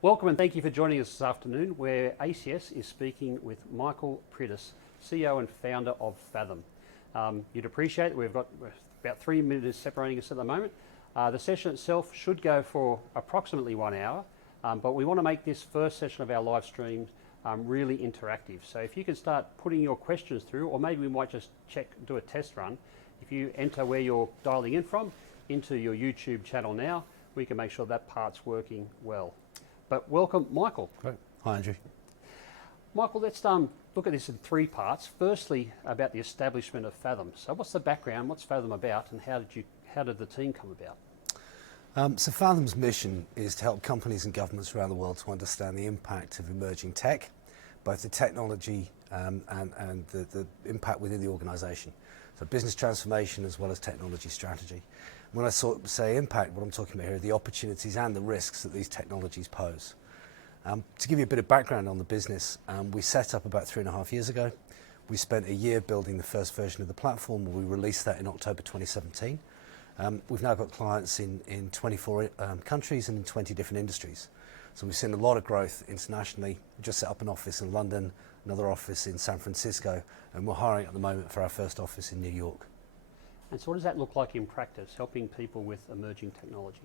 Welcome and thank you for joining us this afternoon, where ACS is speaking with Michael Priddis, CEO and founder of Faethm. You'd appreciate that we've got about 3 minutes separating us at the moment. The session itself should go for approximately 1 hour, but we want to make this first session of our live stream really interactive. So if you can start putting your questions through, or maybe we might just do a test run. If you enter where you're dialing in from into your YouTube channel now, we can make sure that part's working well. But welcome, Michael. Great. Hi, Andrew. Michael, let's look at this in 3 parts. Firstly, about the establishment of Faethm. So what's the background, what's Faethm about, and how did the team come about? So Faethm's mission is to help companies and governments around the world to understand the impact of emerging tech, both the technology and the impact within the organisation. So business transformation as well as technology strategy. When I say impact, what I'm talking about here are the opportunities and the risks that these technologies pose. To give you a bit of background on the business, we set up about 3.5 years ago. We spent a year building the first version of the platform, and we released that in October 2017. We've now got clients in 24 countries and in 20 different industries. So we've seen a lot of growth internationally. We just set up an office in London, another office in San Francisco, and we're hiring at the moment for our first office in New York. And so what does that look like in practice, helping people with emerging technology?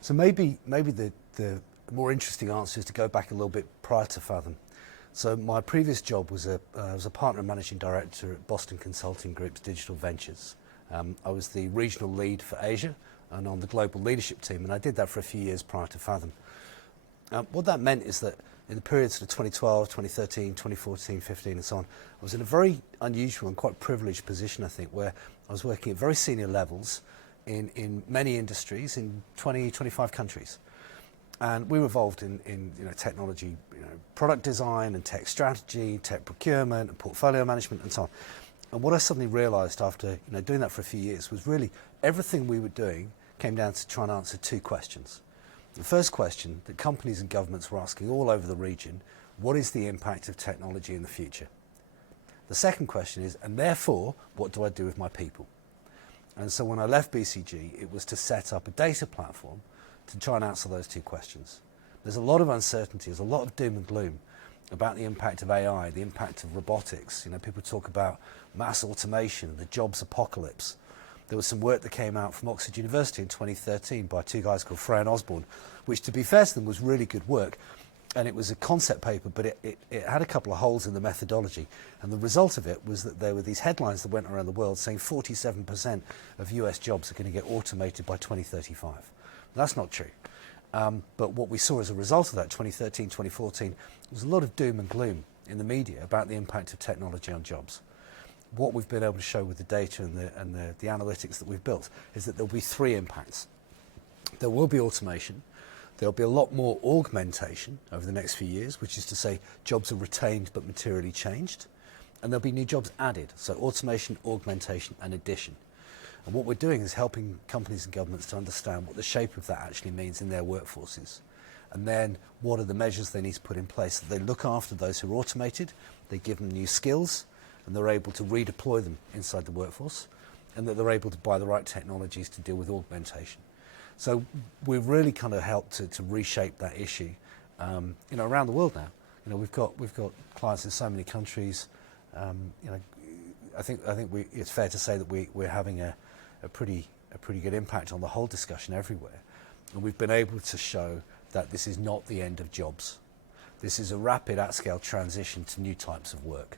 So maybe the more interesting answer is to go back a little bit prior to Faethm. So my previous job was a partner and managing director at Boston Consulting Group's Digital Ventures. I was the regional lead for Asia and on the global leadership team, and I did that for a few years prior to Faethm. What that meant is that in the periods of 2012, 2013, 2014, 15 and so on, I was in a very unusual and quite privileged position, I think, where I was working at very senior levels in many industries in 20, 25 countries. And we were involved in technology, product design and tech strategy, tech procurement and portfolio management and so on. And what I suddenly realised after doing that for a few years was really everything we were doing came down to try and answer 2 questions. The first question that companies and governments were asking all over the region, what is the impact of technology in the future? The second question is, and therefore, what do I do with my people? And so when I left BCG, it was to set up a data platform to try and answer those 2 questions. There's a lot of uncertainty, there's a lot of doom and gloom about the impact of AI, the impact of robotics. People talk about mass automation, the jobs apocalypse. There was some work that came out from Oxford University in 2013 by 2 guys called Frey and Osborne, which, to be fair to them, was really good work. And it was a concept paper, but it had a couple of holes in the methodology. And the result of it was that there were these headlines that went around the world saying 47% of US jobs are going to get automated by 2035. That's not true. But what we saw as a result of that, 2013, 2014, was a lot of doom and gloom in the media about the impact of technology on jobs. What we've been able to show with the data and the analytics that we've built is that there'll be 3 impacts. There will be automation. There'll be a lot more augmentation over the next few years, which is to say jobs are retained but materially changed. And there'll be new jobs added. So automation, augmentation and addition. And what we're doing is helping companies and governments to understand what the shape of that actually means in their workforces. And then what are the measures they need to put in place so they look after those who are automated, they give them new skills, and they're able to redeploy them inside the workforce, and that they're able to buy the right technologies to deal with augmentation. So we've really kind of helped to reshape that issue, around the world now. We've got clients in so many countries. I think it's fair to say that we're having a pretty good impact on the whole discussion everywhere, and we've been able to show that this is not the end of jobs. This is a rapid at-scale transition to new types of work.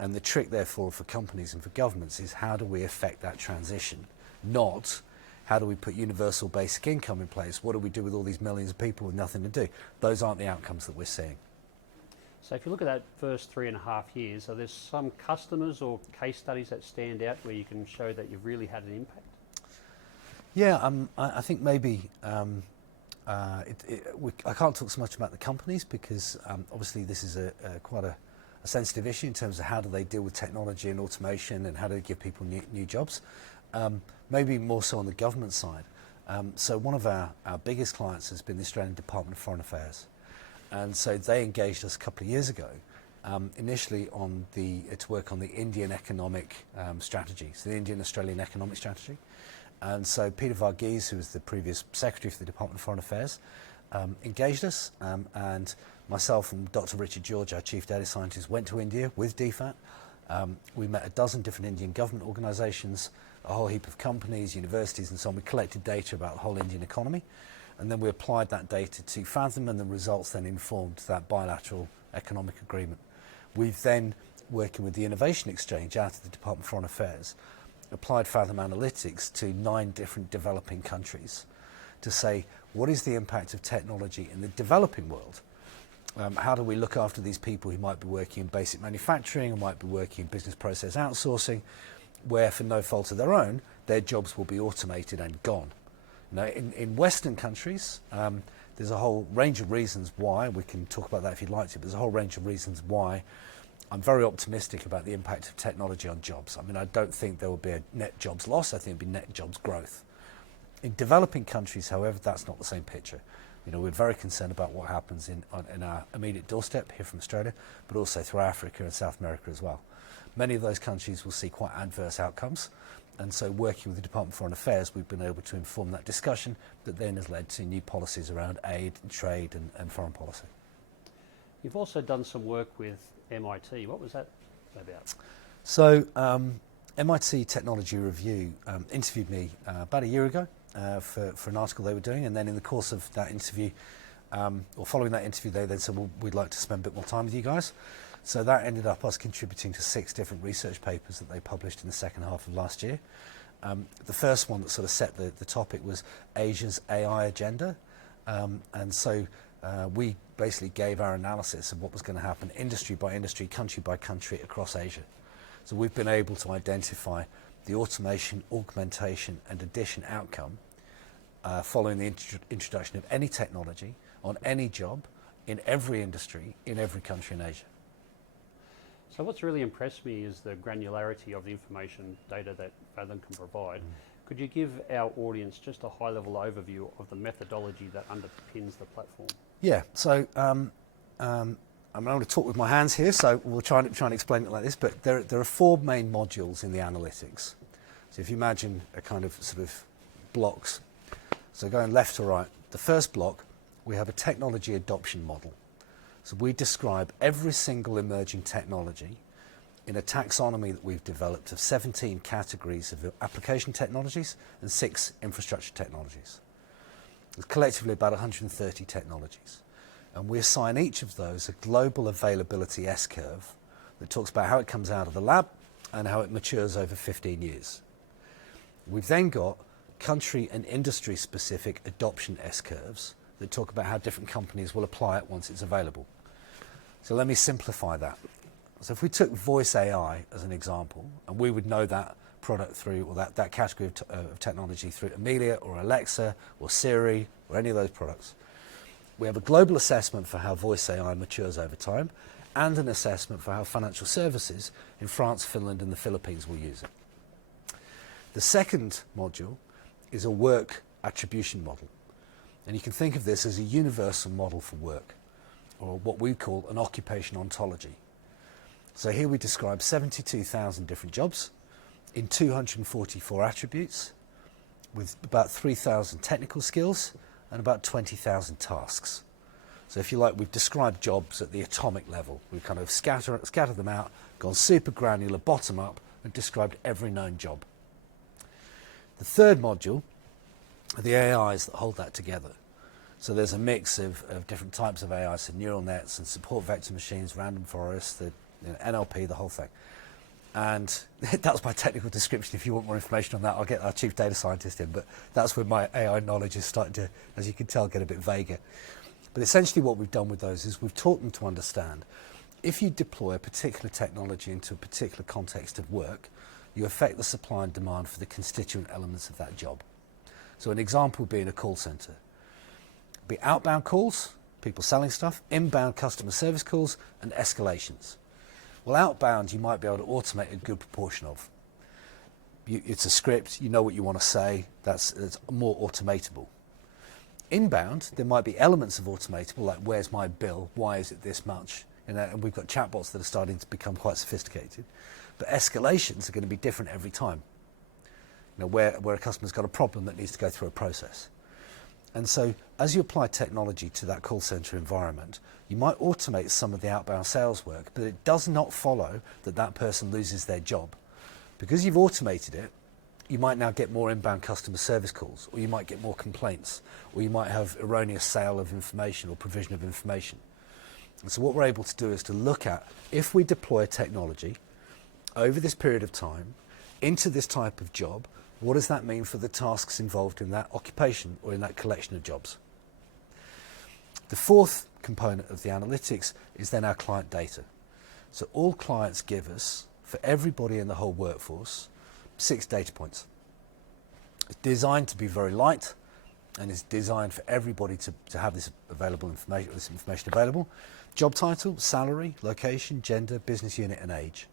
And the trick, therefore, for companies and for governments is how do we affect that transition, not how do we put universal basic income in place? What do we do with all these millions of people with nothing to do? Those aren't the outcomes that we're seeing. So if you look at that first 3.5 years, are there some customers or case studies that stand out where you can show that you've really had an impact? Yeah, I think maybe I can't talk so much about the companies because obviously this is quite a sensitive issue in terms of how do they deal with technology and automation and how do they give people new jobs. Maybe more so on the government side. So one of our biggest clients has been the Australian Department of Foreign Affairs. And so they engaged us a couple of years ago, initially to work on the Indian economic strategy, so the Indian-Australian economic strategy. And so Peter Varghese, who was the previous secretary for the Department of Foreign Affairs, engaged us, and myself and Dr. Richard George, our Chief Data Scientist, went to India with DFAT. We met a dozen different Indian government organisations, a whole heap of companies, universities and so on. We collected data about the whole Indian economy, and then we applied that data to Faethm, and the results then informed that bilateral economic agreement. We've then, working with the Innovation Exchange out of the Department of Foreign Affairs, applied Faethm Analytics to 9 different developing countries to say, what is the impact of technology in the developing world? How do we look after these people who might be working in basic manufacturing, or might be working in business process outsourcing, where for no fault of their own, their jobs will be automated and gone. Now, in Western countries, there's a whole range of reasons why. We can talk about that if you'd like to, but there's a whole range of reasons why I'm very optimistic about the impact of technology on jobs. I mean, I don't think there will be a net jobs loss. I think it'll be net jobs growth. In developing countries, however, that's not the same picture. You know, we're very concerned about what happens in our immediate doorstep here from Australia, but also through Africa and South America as well. Many of those countries will see quite adverse outcomes, and so working with the Department of Foreign Affairs, we've been able to inform that discussion that then has led to new policies around aid and trade and foreign policy. You've also done some work with MIT. What was that about? So MIT Technology Review interviewed me about a year ago for an article they were doing, and then in the course of that interview, or following that interview, they then said, well, we'd like to spend a bit more time with you guys. So that ended up us contributing to 6 different research papers that they published in the second half of last year. The first one that sort of set the topic was Asia's AI agenda, and so we basically gave our analysis of what was going to happen industry by industry, country by country across Asia. So we've been able to identify the automation, augmentation and addition outcome following the introduction of any technology on any job in every industry in every country in Asia. So what's really impressed me is the granularity of the information data that Faethm can provide. Could you give our audience just a high-level overview of the methodology that underpins the platform? Yeah, so I'm going to talk with my hands here, so we'll try and explain it like this, but there are 4 main modules in the analytics. So if you imagine a kind of sort of blocks, so going left to right, the first block, we have a technology adoption model. So we describe every single emerging technology in a taxonomy that we've developed of 17 categories of application technologies and 6 infrastructure technologies. There's collectively about 130 technologies. And we assign each of those a global availability S-curve that talks about how it comes out of the lab and how it matures over 15 years. We've then got country and industry specific adoption S-curves that talk about how different companies will apply it once it's available. So let me simplify that. So if we took voice AI as an example, and we would know that product through, or that category of technology through Amelia or Alexa or Siri or any of those products, we have a global assessment for how voice AI matures over time and an assessment for how financial services in France, Finland and the Philippines will use it. The second module is a work attribution model. And you can think of this as a universal model for work, or what we call an occupation ontology. So here we describe 72,000 different jobs in 244 attributes with about 3,000 technical skills and about 20,000 tasks. So if you like, we've described jobs at the atomic level. We've kind of scattered them out, gone super granular, bottom up, and described every known job. The third module are the AIs that hold that together. So there's a mix of different types of AI, so neural nets and support vector machines, random forests, the NLP, the whole thing. And that's my technical description. If you want more information on that, I'll get our chief data scientist in, but that's where my AI knowledge is starting to, as you can tell, get a bit vaguer. But essentially what we've done with those is we've taught them to understand if you deploy a particular technology into a particular context of work, you affect the supply and demand for the constituent elements of that job. So an example would be in a call center. Be outbound calls, people selling stuff, inbound customer service calls, and escalations. Well, outbound you might be able to automate a good proportion of. It's a script, you know what you want to say, it's more automatable. Inbound, there might be elements of automatable, like where's my bill, why is it this much? And we've got chatbots that are starting to become quite sophisticated. But escalations are going to be different every time. Where a customer's got a problem that needs to go through a process. And so as you apply technology to that call center environment, you might automate some of the outbound sales work, but it does not follow that that person loses their job. Because you've automated it, you might now get more inbound customer service calls, or you might get more complaints, or you might have erroneous sale of information or provision of information. And so what we're able to do is to look at, if we deploy technology over this period of time into this type of job, what does that mean for the tasks involved in that occupation or in that collection of jobs? The fourth component of the analytics is then our client data. So all clients give us, for everybody in the whole workforce, 6 data points. It's designed to be very light, and it's designed for everybody to have this information available. Job title, salary, location, gender, business unit, and age.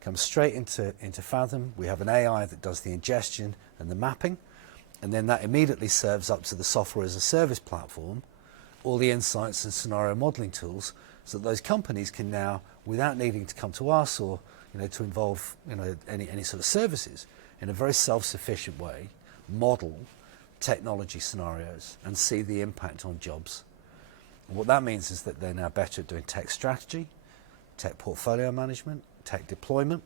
Comes straight into Faethm. We have an AI that does the ingestion and the mapping, and then that immediately serves up to the software as a service platform all the insights and scenario modeling tools, so that those companies can now, without needing to come to us or to involve any sort of services, in a very self-sufficient way, model technology scenarios and see the impact on jobs. And what that means is that they're now better at doing tech strategy, tech portfolio management, tech deployment,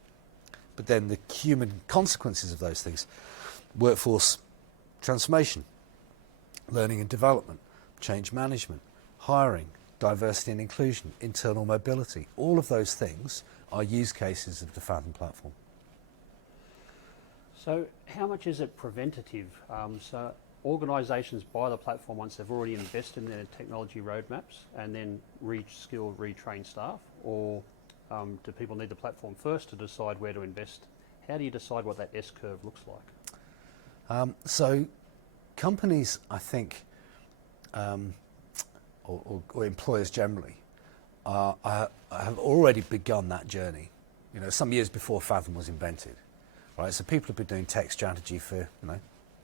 but then the human consequences of those things: workforce transformation, learning and development, change management, hiring, diversity and inclusion, internal mobility. All of those things are use cases of the Faethm platform. So how much is it preventative? So organisations buy the platform once they've already invested in their technology roadmaps and then re-skill, retrain staff, or do people need the platform first to decide where to invest? How do you decide what that S-curve looks like? So companies, I think, or employers generally, have already begun that journey. Some years before Faethm was invented, right? So people have been doing tech strategy for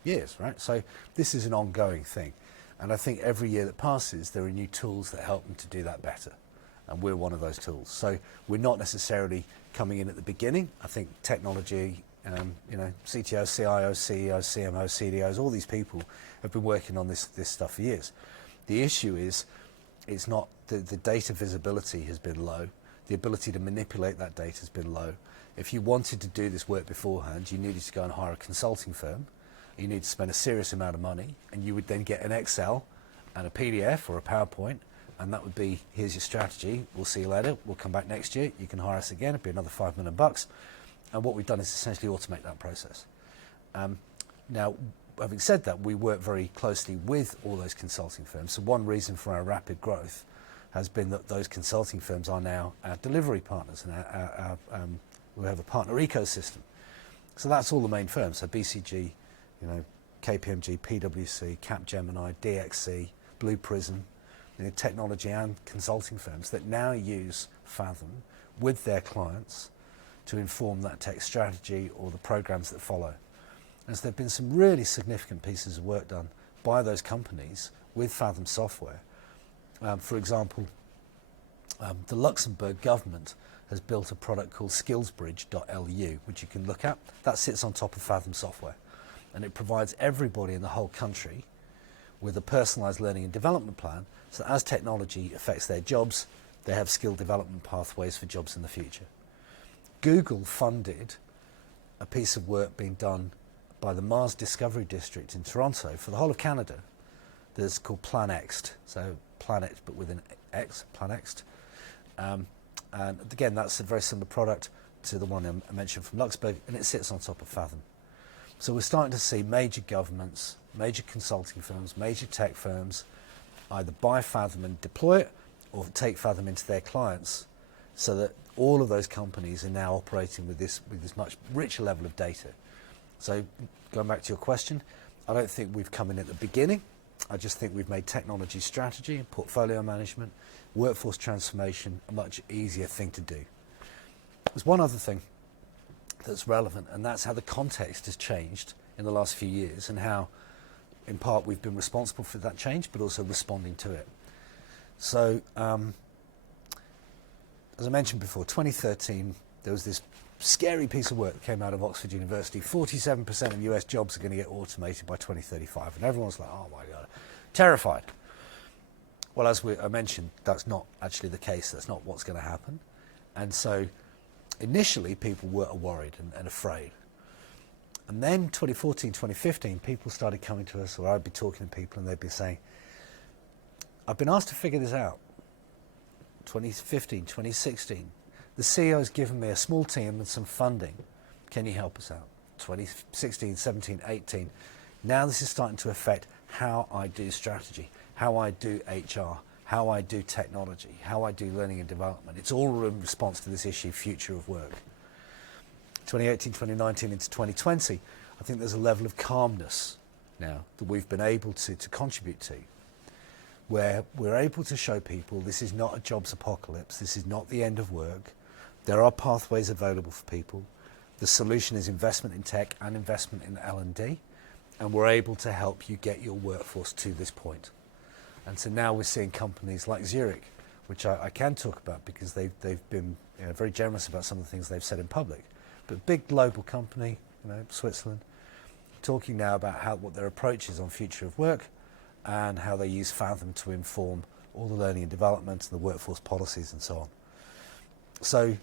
years, right? So this is an ongoing thing, and I think every year that passes, there are new tools that help them to do that better, and we're one of those tools. So we're not necessarily coming in at the beginning. I think technology, CTOs, CIOs, CEOs, CMOs, CDOs, all these people have been working on this stuff for years. The issue is, it's not the data visibility has been low. The ability to manipulate that data has been low. If you wanted to do this work beforehand, you needed to go and hire a consulting firm. You need to spend a serious amount of money, and you would then get an Excel and a PDF or a PowerPoint, and that would be, here's your strategy, we'll see you later, we'll come back next year, you can hire us again, it'd be another $5 million. And what we've done is essentially automate that process. Now, having said that, we work very closely with all those consulting firms. So one reason for our rapid growth has been that those consulting firms are now our delivery partners, and we have a partner ecosystem. So that's all the main firms. So BCG, KPMG, PwC, Capgemini, DXC, Blue Prism, technology and consulting firms that now use Faethm with their clients to inform that tech strategy or the programs that follow. And so there have been some really significant pieces of work done by those companies with Faethm software. For example, the Luxembourg government has built a product called skillsbridge.lu, which you can look at. That sits on top of Faethm software, and it provides everybody in the whole country with a personalised learning and development plan, so that as technology affects their jobs, they have skill development pathways for jobs in the future. Google funded a piece of work being done by the Mars Discovery District in Toronto for the whole of Canada that's called PlanExt, so planet but with an X, PlanExt. And again, that's a very similar product to the one I mentioned from Luxembourg, and it sits on top of Faethm. So we're starting to see major governments, major consulting firms, major tech firms either buy Faethm and deploy it, or take Faethm into their clients, so that all of those companies are now operating with this much richer level of data. So going back to your question, I don't think we've come in at the beginning. I just think we've made technology strategy, portfolio management, workforce transformation a much easier thing to do. There's one other thing that's relevant, and that's how the context has changed in the last few years, and how, in part, we've been responsible for that change, but also responding to it. So, as I mentioned before, 2013, there was this scary piece of work that came out of Oxford University. 47% of US jobs are going to get automated by 2035. And everyone's like, oh my God, terrified. Well, as I mentioned, that's not actually the case. That's not what's going to happen. And so initially people were worried and afraid. And then 2014, 2015, people started coming to us, or I'd be talking to people and they'd be saying, I've been asked to figure this out. 2015, 2016, the CEO's given me a small team and some funding. Can you help us out? 2016, 17, 18. Now this is starting to affect how I do strategy, how I do HR, how I do technology, how I do learning and development. It's all in response to this issue, future of work. 2018, 2019 into 2020, I think there's a level of calmness now that we've been able to contribute to, where we're able to show people this is not a jobs apocalypse, this is not the end of work. There are pathways available for people. The solution is investment in tech and investment in L&D, and we're able to help you get your workforce to this point. And so now we're seeing companies like Zurich, which I can talk about because they've been very generous about some of the things they've said in public. But big global company, Switzerland, talking now about what their approach is on future of work and how they use Faethm to inform all the learning and development and the workforce policies and so on. So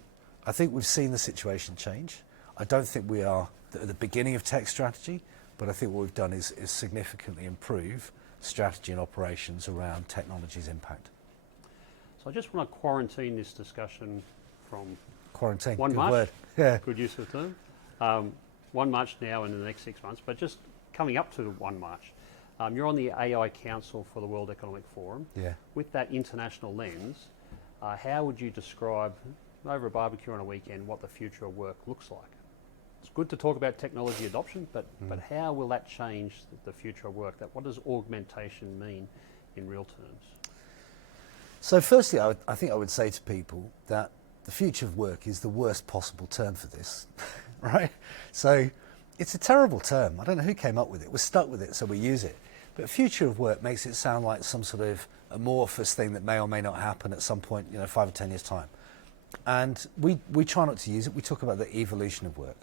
I think we've seen the situation change. I don't think we are at the beginning of tech strategy, but I think what we've done is significantly improve strategy and operations around technology's impact. So I just want to quarantine this discussion from Quarantine, 1 good March. word. Yeah. Good use of the term. 1 March now and in the next 6 months, but just coming up to 1 March. You're on the AI Council for the World Economic Forum. Yeah. With that international lens, how would you describe, over a barbecue on a weekend, what the future of work looks like? It's good to talk about technology adoption, but how will that change the future of work? What does augmentation mean in real terms? So firstly, I think I would say to people that the future of work is the worst possible term for this, right? So it's a terrible term. I don't know who came up with it. We're stuck with it, so we use it. But future of work makes it sound like some sort of amorphous thing that may or may not happen at some point, 5 or 10 years' time. And we try not to use it. We talk about the evolution of work.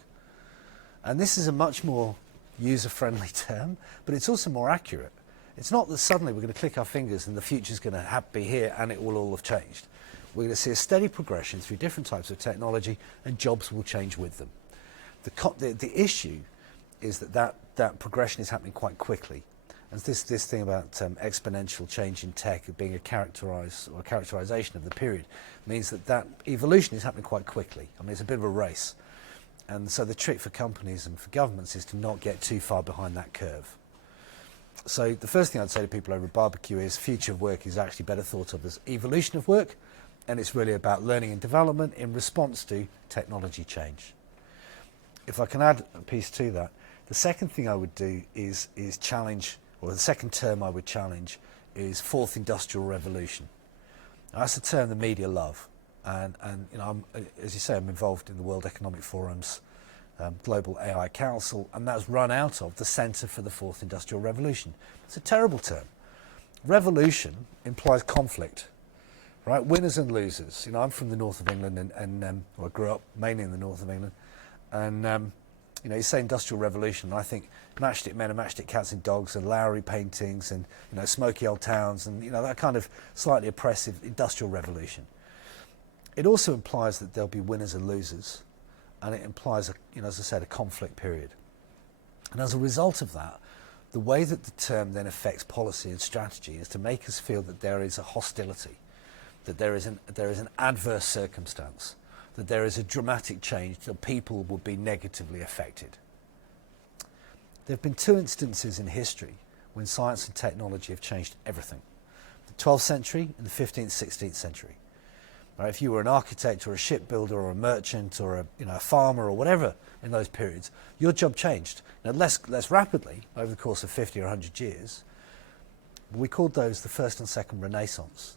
And this is a much more user-friendly term, but it's also more accurate. It's not that suddenly we're going to click our fingers and the future's going to be here and it will all have changed. We're going to see a steady progression through different types of technology and jobs will change with them. The issue is that progression is happening quite quickly. And this thing about exponential change in tech being a characterization of the period means that evolution is happening quite quickly. I mean, it's a bit of a race. And so the trick for companies and for governments is to not get too far behind that curve. So the first thing I'd say to people over a barbecue is future of work is actually better thought of as evolution of work, and it's really about learning and development in response to technology change. If I can add a piece to that, the second thing I would do is challenge, or the second term I would challenge is fourth industrial revolution. Now, that's a term the media love, and as you say, I'm involved in the World Economic Forum's Global AI Council, and that's run out of the Centre for the Fourth Industrial Revolution. It's a terrible term. Revolution implies conflict, right? Winners and losers. I'm from the north of England, and I grew up mainly in the north of England, and you say industrial revolution, and I think matchstick men and matchstick cats and dogs and Lowry paintings and smoky old towns and that kind of slightly oppressive industrial revolution. It also implies that there'll be winners and losers, and it implies, as I said, a conflict period. And as a result of that, the way that the term then affects policy and strategy is to make us feel that there is a hostility, that there is an adverse circumstance, that there is a dramatic change, that people will be negatively affected. There have been 2 instances in history when science and technology have changed everything. The 12th century and the 15th, 16th century. Right, if you were an architect or a shipbuilder or a merchant or a farmer or whatever in those periods, your job changed. Now less rapidly over the course of 50 or 100 years. But we called those the first and second Renaissance.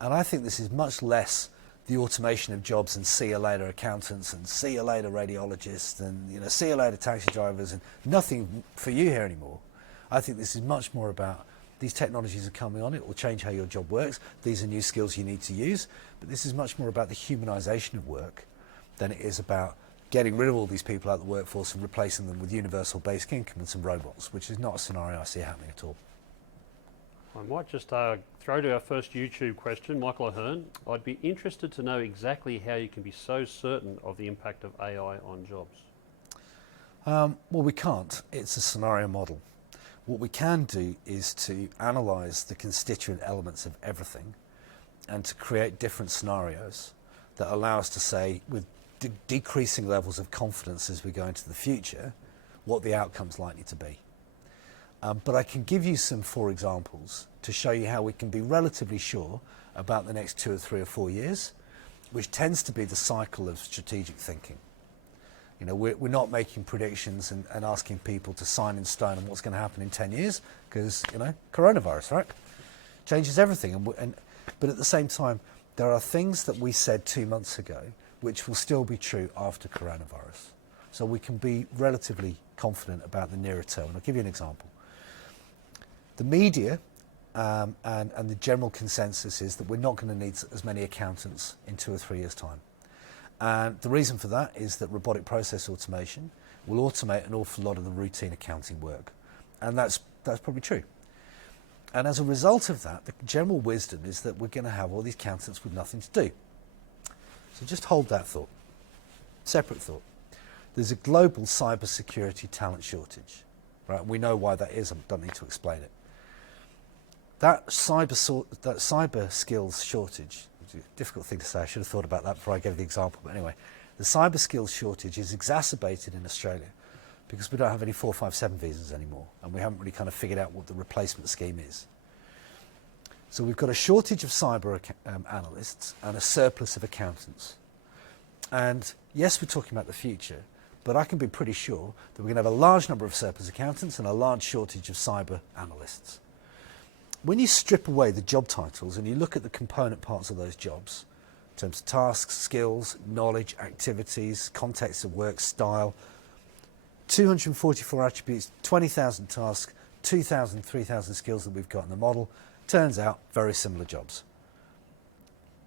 And I think this is much less the automation of jobs and see you later accountants and see you later radiologists and see you later taxi drivers and nothing for you here anymore. I think this is much more about these technologies are coming on, it will change how your job works, these are new skills you need to use, but this is much more about the humanisation of work than it is about getting rid of all these people out of the workforce and replacing them with universal basic income and some robots, which is not a scenario I see happening at all. I might just throw to our first YouTube question, Michael Ahern. I'd be interested to know exactly how you can be so certain of the impact of AI on jobs. Well, we can't. It's a scenario model. What we can do is to analyse the constituent elements of everything and to create different scenarios that allow us to say, with decreasing levels of confidence as we go into the future, what the outcome's likely to be. But I can give you some 4 examples to show you how we can be relatively sure about the next 2 or 3 or 4 years, which tends to be the cycle of strategic thinking. You know, we're not making predictions and asking people to sign in stone on what's going to happen in 10 years because, you know, coronavirus, right? Changes everything. But at the same time, there are things that we said 2 months ago which will still be true after coronavirus. So we can be relatively confident about the nearer term. And I'll give you an example. The media and the general consensus is that we're not going to need as many accountants in 2 or 3 years' time. And the reason for that is that robotic process automation will automate an awful lot of the routine accounting work. And that's probably true. And as a result of that, the general wisdom is that we're going to have all these accountants with nothing to do. So just hold that thought. Separate thought. There's a global cybersecurity talent shortage. Right? We know why that is. I don't need to explain it. That cyber skills shortage, difficult thing to say, I should have thought about that before I gave the example, but anyway, the cyber skills shortage is exacerbated in Australia because we don't have any 457 visas anymore and we haven't really kind of figured out what the replacement scheme is. So we've got a shortage of cyber analysts and a surplus of accountants. And yes, we're talking about the future, but I can be pretty sure that we're going to have a large number of surplus accountants and a large shortage of cyber analysts. When you strip away the job titles and you look at the component parts of those jobs, in terms of tasks, skills, knowledge, activities, context of work, style, 244 attributes, 20,000 tasks, 2,000, 3,000 skills that we've got in the model, turns out very similar jobs.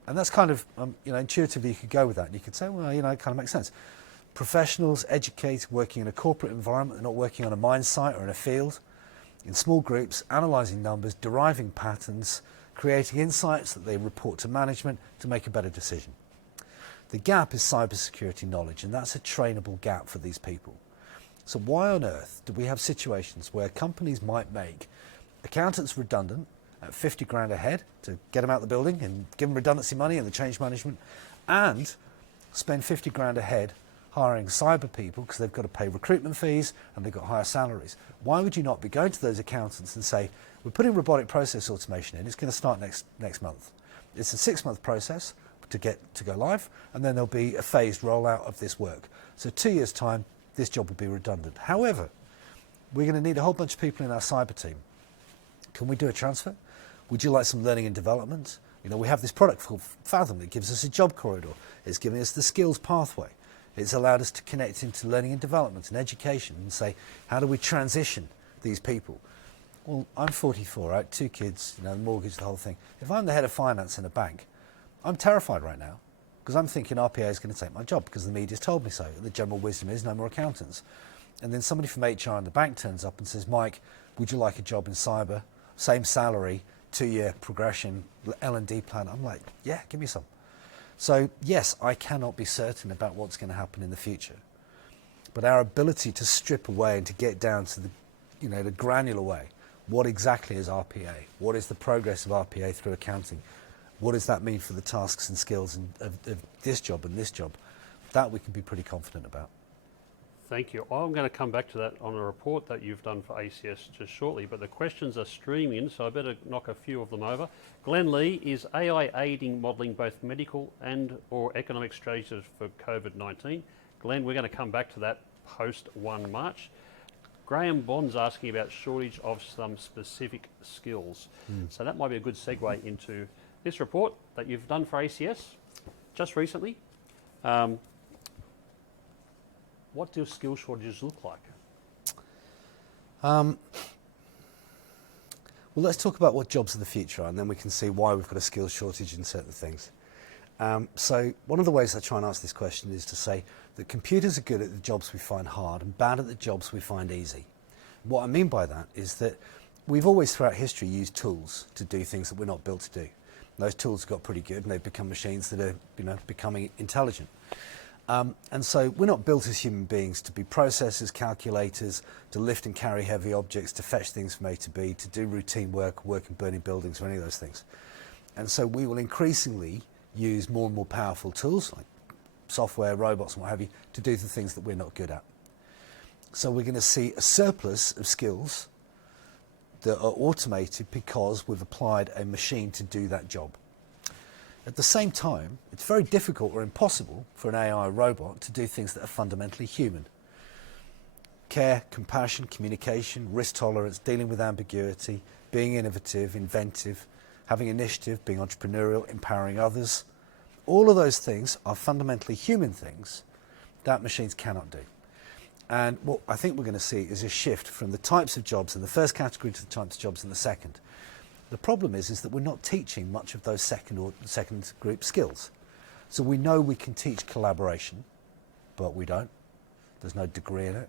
And that's kind of, you know, intuitively you could go with that and you could say, well, you know, it kind of makes sense. Professionals, educated, working in a corporate environment, they're not working on a mine site or in a field, in small groups, analysing numbers, deriving patterns, creating insights that they report to management to make a better decision. The gap is cybersecurity knowledge, and that's a trainable gap for these people. So why on earth do we have situations where companies might make accountants redundant at 50 grand a head to get them out of the building and give them redundancy money and the change management, and spend 50 grand a head hiring cyber people because they've got to pay recruitment fees and they've got higher salaries? Why would you not be going to those accountants and say, we're putting robotic process automation in, it's going to start next month. It's a 6-month process to go live, and then there'll be a phased rollout of this work. So 2 years' time, this job will be redundant. However, we're going to need a whole bunch of people in our cyber team. Can we do a transfer? Would you like some learning and development? You know, we have this product called Faethm that gives us a job corridor. It's giving us the skills pathway. It's allowed us to connect into learning and development and education and say, how do we transition these people? Well, I'm 44, right? 2 kids, you know, the mortgage, the whole thing. If I'm the head of finance in a bank, I'm terrified right now because I'm thinking RPA is going to take my job because the media's told me so. The general wisdom is no more accountants. And then somebody from HR in the bank turns up and says, Mike, would you like a job in cyber? Same salary, 2-year progression, L&D plan. I'm like, yeah, give me some. So yes, I cannot be certain about what's going to happen in the future. But our ability to strip away and to get down to the, you know, the granular way, what exactly is RPA? What is the progress of RPA through accounting? What does that mean for the tasks and skills of this job and this job? That we can be pretty confident about. Thank you. I'm going to come back to that on a report that you've done for ACS just shortly, but the questions are streaming, so I better knock a few of them over. Glenn Lee, is AI aiding modelling both medical and or economic strategies for COVID-19? Glenn, we're going to come back to that post 1 March. Graham Bond's asking about shortage of some specific skills. So that might be a good segue into this report that you've done for ACS just recently. What do skill shortages look like? Well, let's talk about what jobs of the future are, and then we can see why we've got a skills shortage in certain things. So one of the ways I try and answer this question is to say that computers are good at the jobs we find hard and bad at the jobs we find easy. What I mean by that is that we've always throughout history used tools to do things that we're not built to do. And those tools got pretty good and they've become machines that are becoming intelligent. And so we're not built as human beings to be processors, calculators, to lift and carry heavy objects, to fetch things from A to B, to do routine work in burning buildings or any of those things. And so we will increasingly use more and more powerful tools like software, robots and what have you, to do the things that we're not good at. So we're going to see a surplus of skills that are automated because we've applied a machine to do that job. At the same time, it's very difficult or impossible for an AI robot to do things that are fundamentally human. Care, compassion, communication, risk tolerance, dealing with ambiguity, being innovative, inventive, having initiative, being entrepreneurial, empowering others. All of those things are fundamentally human things that machines cannot do. And what I think we're going to see is a shift from the types of jobs in the first category to the types of jobs in the second. The problem is that we're not teaching much of those second group skills. So we know we can teach collaboration, but we don't. There's no degree in it.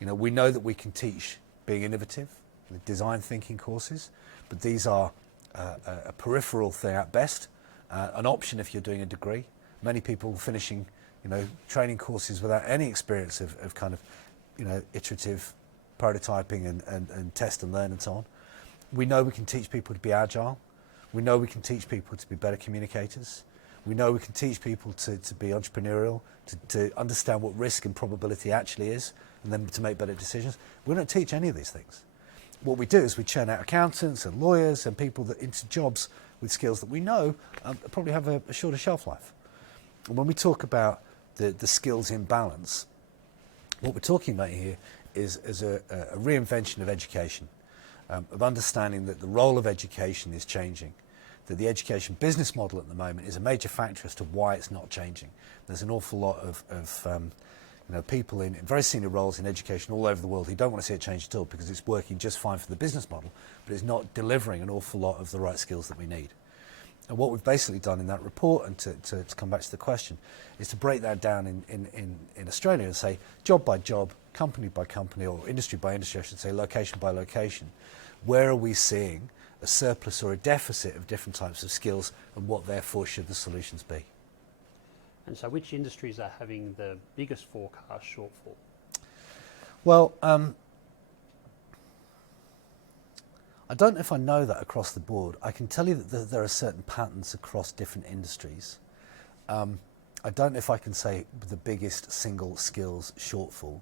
We know that we can teach being innovative, the design thinking courses, but these are a peripheral thing at best, an option if you're doing a degree. Many people finishing, training courses without any experience of kind of, iterative prototyping and test and learn and so on. We know we can teach people to be agile. We know we can teach people to be better communicators. We know we can teach people to be entrepreneurial, to understand what risk and probability actually is, and then to make better decisions. We don't teach any of these things. What we do is we churn out accountants and lawyers and people that into jobs with skills that we know probably have a shorter shelf life. And when we talk about the skills imbalance, what we're talking about here is a reinvention of education. Of understanding that the role of education is changing, that the education business model at the moment is a major factor as to why it's not changing. There's an awful lot of people in very senior roles in education all over the world who don't want to see it change at all because it's working just fine for the business model, but it's not delivering an awful lot of the right skills that we need. And what we've basically done in that report, and to come back to the question, is to break that down in Australia and say job by job, company by company, or industry by industry, I should say, location by location, where are we seeing a surplus or a deficit of different types of skills, and what therefore should the solutions be? And so which industries are having the biggest forecast shortfall? Well, I don't know if I know that across the board. I can tell you that there are certain patterns across different industries. I don't know if I can say the biggest single skills shortfall.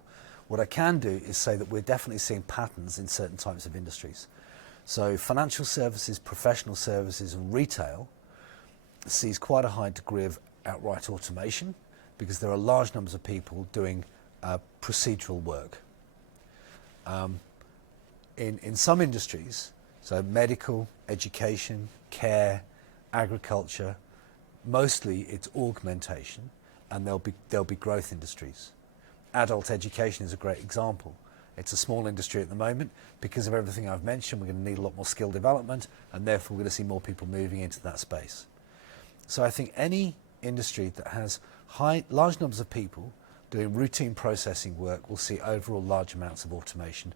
What I can do is say that we're definitely seeing patterns in certain types of industries. So financial services, professional services and retail sees quite a high degree of outright automation because there are large numbers of people doing procedural work. In some industries, so medical, education, care, agriculture, mostly it's augmentation, and there'll be growth industries. Adult education is a great example. It's a small industry at the moment. Because of everything I've mentioned, we're going to need a lot more skill development, and therefore we're going to see more people moving into that space. So I think any industry that has large numbers of people doing routine processing work will see overall large amounts of automation.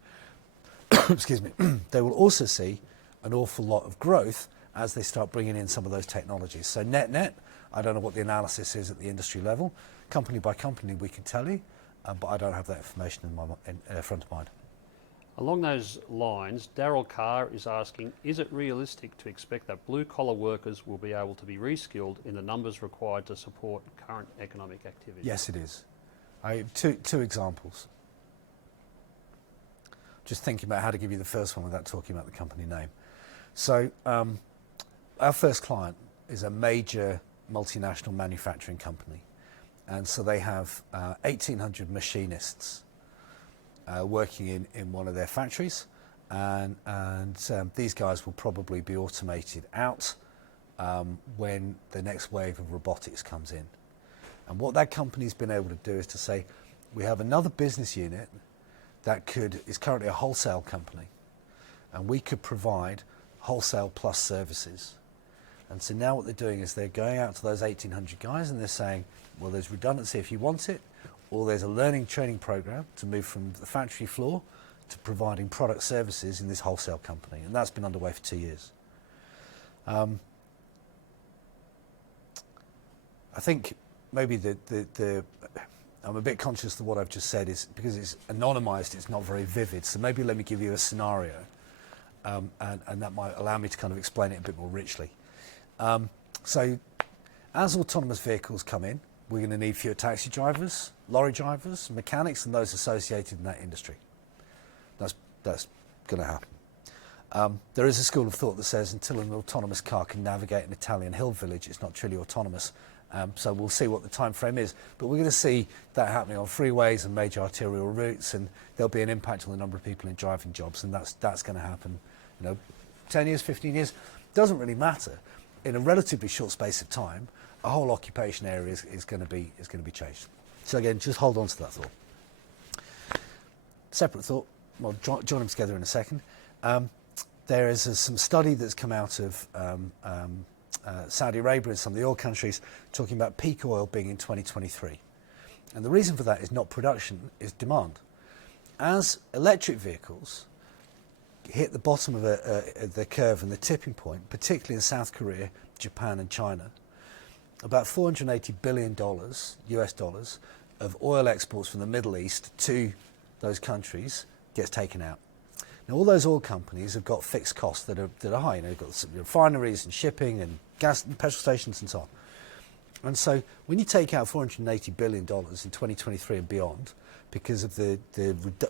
Excuse me. They will also see an awful lot of growth as they start bringing in some of those technologies. So net, I don't know what the analysis is at the industry level. Company by company we can tell you, but I don't have that information in front of mind. Along those lines, Daryl Carr is asking, is it realistic to expect that blue-collar workers will be able to be reskilled in the numbers required to support current economic activity? Yes, it is. I have two examples. Just thinking about how to give you the first one without talking about the company name. So our first client is a major multinational manufacturing company. And so they have 1,800 machinists working in one of their factories. And these guys will probably be automated out when the next wave of robotics comes in. And what that company's been able to do is to say, we have another business unit that is currently a wholesale company, and we could provide wholesale plus services. And so now what they're doing is they're going out to those 1,800 guys and they're saying, well, there's redundancy if you want it, or there's a learning training program to move from the factory floor to providing product services in this wholesale company, and that's been underway for 2 years. I think maybe I'm a bit conscious that what I've just said is, because it's anonymised, it's not very vivid, so maybe let me give you a scenario, and that might allow me to kind of explain it a bit more richly. So as autonomous vehicles come in, we're going to need fewer taxi drivers, lorry drivers, mechanics, and those associated in that industry. That's going to happen. There is a school of thought that says until an autonomous car can navigate an Italian hill village, it's not truly autonomous. So we'll see what the time frame is. But we're going to see that happening on freeways and major arterial routes, and there'll be an impact on the number of people in driving jobs, and that's going to happen. 10 years, 15 years, doesn't really matter. In a relatively short space of time, a whole occupation area is going to be changed. So again, just hold on to that thought. Separate thought. Well, join them together in a second. There is some study that's come out of Saudi Arabia and some of the oil countries talking about peak oil being in 2023. And the reason for that is not production, is demand. As electric vehicles hit the bottom of the curve and the tipping point, particularly in South Korea, Japan and China, about $480 billion US dollars of oil exports from the Middle East to those countries gets taken out. Now, all those oil companies have got fixed costs that are high. They've got refineries and shipping and gas and petrol stations and so on. And so when you take out $480 billion in 2023 and beyond, because of the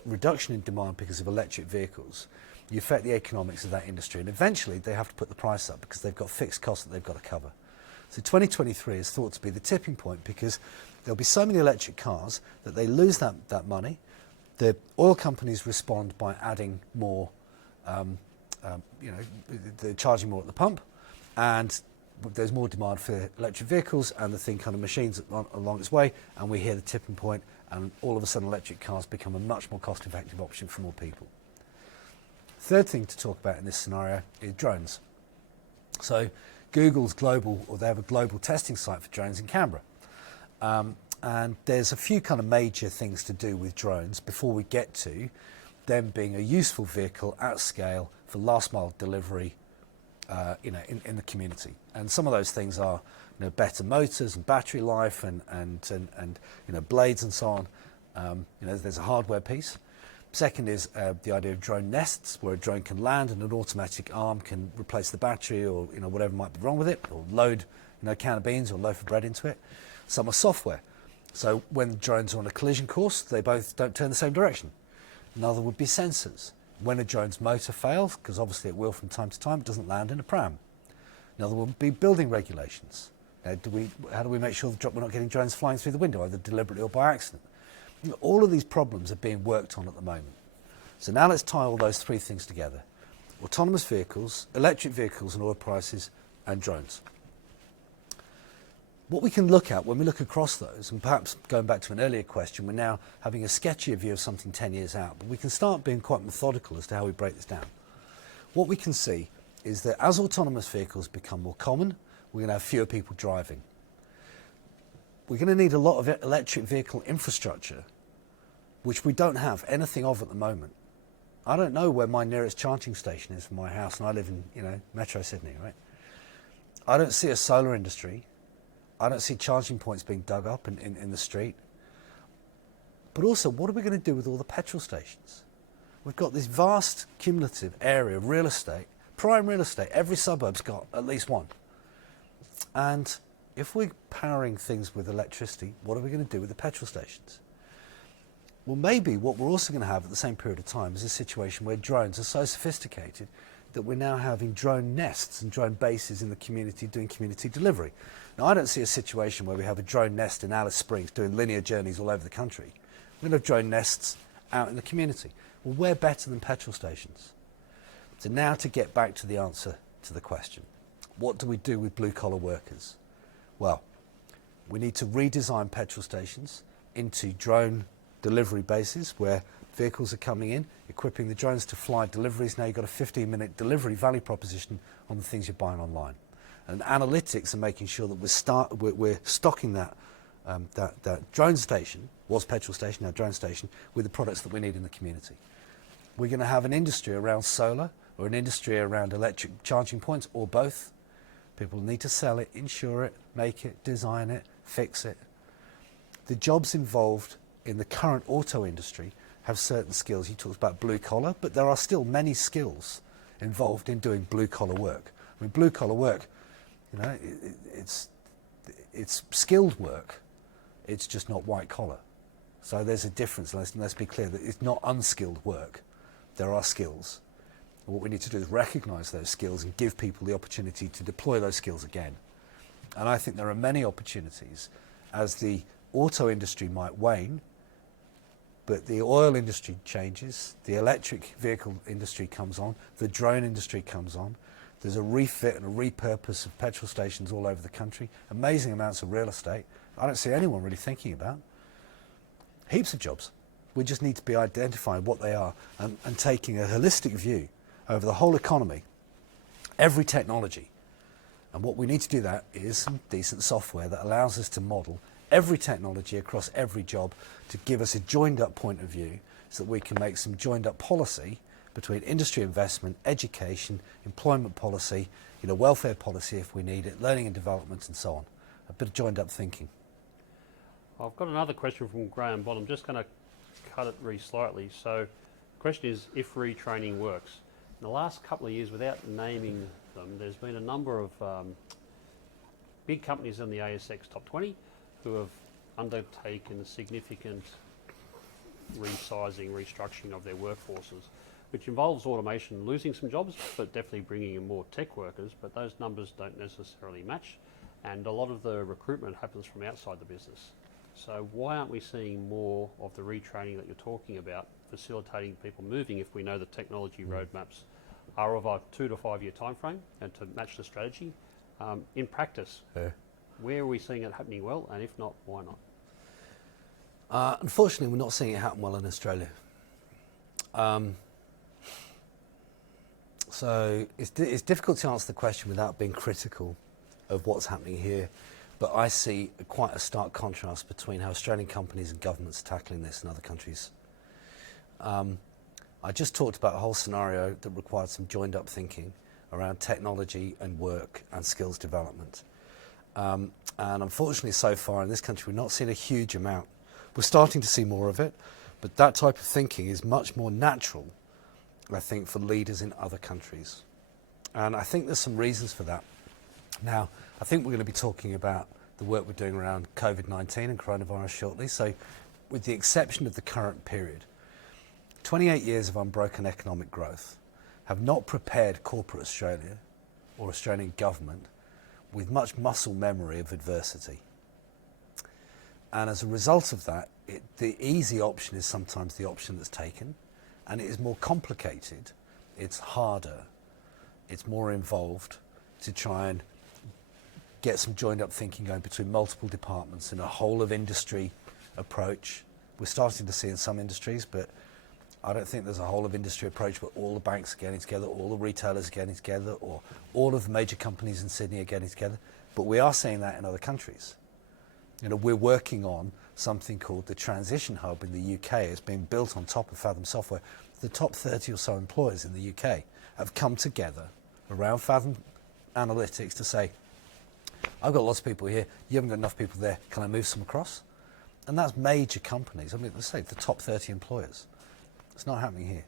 reduction in demand because of electric vehicles, you affect the economics of that industry. And eventually they have to put the price up because they've got fixed costs that they've got to cover. So 2023 is thought to be the tipping point because there'll be so many electric cars that they lose that money. The oil companies respond by adding more, they're charging more at the pump, and there's more demand for electric vehicles, and the thing kind of machines along its way, and we hear the tipping point, and all of a sudden electric cars become a much more cost-effective option for more people. Third thing to talk about in this scenario is drones. So Google's they have a global testing site for drones in Canberra. And there's a few kind of major things to do with drones before we get to them being a useful vehicle at scale for last mile delivery, in the community. And some of those things are, better motors and battery life and blades and so on. There's a hardware piece. Second is the idea of drone nests, where a drone can land and an automatic arm can replace the battery or whatever might be wrong with it, or load a can of beans or a loaf of bread into it. Some are software. So when the drones are on a collision course, they both don't turn the same direction. Another would be sensors. When a drone's motor fails, because obviously it will from time to time, it doesn't land in a pram. Another would be building regulations. How do we make sure we're not getting drones flying through the window, either deliberately or by accident? All of these problems are being worked on at the moment. So now let's tie all those three things together. Autonomous vehicles, electric vehicles and oil prices, and drones. What we can look at when we look across those, and perhaps going back to an earlier question, we're now having a sketchier view of something 10 years out, but we can start being quite methodical as to how we break this down. What we can see is that as autonomous vehicles become more common, we're going to have fewer people driving. We're going to need a lot of electric vehicle infrastructure, which we don't have anything of at the moment. I don't know where my nearest charging station is from my house, and I live in, Metro Sydney, right? I don't see a solar industry. I don't see charging points being dug up in the street. But also, what are we going to do with all the petrol stations? We've got this vast cumulative area of real estate, prime real estate. Every suburb's got at least one. And if we're powering things with electricity, what are we going to do with the petrol stations? Well, maybe what we're also going to have at the same period of time is a situation where drones are so sophisticated that we're now having drone nests and drone bases in the community doing community delivery. Now, I don't see a situation where we have a drone nest in Alice Springs doing linear journeys all over the country. We're going to have drone nests out in the community. Well, we're better than petrol stations. So now to get back to the answer to the question, what do we do with blue-collar workers? Well, we need to redesign petrol stations into drone delivery bases where vehicles are coming in, equipping the drones to fly deliveries. Now you've got a 15-minute delivery value proposition on the things you're buying online. And analytics are making sure that we're stocking that drone station, was petrol station, now drone station, with the products that we need in the community. we're going to have an industry around solar or an industry around electric charging points or both. People need to sell it, insure it, make it, design it, fix it. The jobs involved in the current auto industry have certain skills. You talked about blue collar, but there are still many skills involved in doing blue collar work. I mean, blue collar work, you know, it's skilled work. It's just not white collar. So there's a difference. Let's be clear that it's not unskilled work. There are skills. What we need to do is recognise those skills and give people the opportunity to deploy those skills again. And I think there are many opportunities as the auto industry might wane, but the oil industry changes, the electric vehicle industry comes on, the drone industry comes on, there's a refit and a repurpose of petrol stations all over the country, amazing amounts of real estate. I don't see anyone really thinking about. Heaps of jobs. We just need to be identifying what they are and taking a holistic view over the whole economy, every technology. And what we need to do that is some decent software that allows us to model every technology across every job to give us a joined up point of view so that we can make some joined up policy between industry investment, education, employment policy, you know, welfare policy if we need it, learning and development and so on. A bit of joined up thinking. I've got another question from Graham Bond. I'm just going to cut it really slightly. So the question is if retraining works. In the last couple of years, without naming them, there's been a number of big companies in the ASX top 20 who have undertaken significant resizing, restructuring of their workforces, which involves automation losing some jobs, but definitely bringing in more tech workers, but those numbers don't necessarily match. And a lot of the recruitment happens from outside the business. So why aren't we seeing more of the retraining that you're talking about, facilitating people moving if we know the technology roadmaps are of a 2 to 5 year time frame and to match the strategy? In practice, where are we seeing it happening well, and if not, why not? Unfortunately, we're not seeing it happen well in Australia. So it's difficult to answer the question without being critical of what's happening here. But I see quite a stark contrast between how Australian companies and governments are tackling this in other countries. I just talked about a whole scenario that required some joined up thinking around technology and work and skills development. And unfortunately so far in this country we've not seen a huge amount. We're starting to see more of it, but that type of thinking is much more natural, I think, for leaders in other countries. And I think there's some reasons for that. Now, I think we're going to be talking about the work we're doing around COVID-19 and coronavirus shortly. So with the exception of the current period, 28 years of unbroken economic growth have not prepared corporate Australia or Australian government with much muscle memory of adversity. And as a result of that, the easy option is sometimes the option that's taken, and it is more complicated, it's harder, it's more involved to try and get some joined up thinking going between multiple departments in a whole of industry approach. We're starting to see in some industries, but I don't think there's a whole of industry approach where all the banks are getting together, all the retailers are getting together, or all of the major companies in Sydney are getting together. But we are seeing that in other countries. You know, we're working on something called the Transition Hub in the UK. It's being built on top of Faethm software. The top 30 or so employers in the UK have come together around Faethm Analytics to say, I've got lots of people here, you haven't got enough people there, can I move some across? And that's major companies. I mean, let's say the top 30 employers. It's not happening here.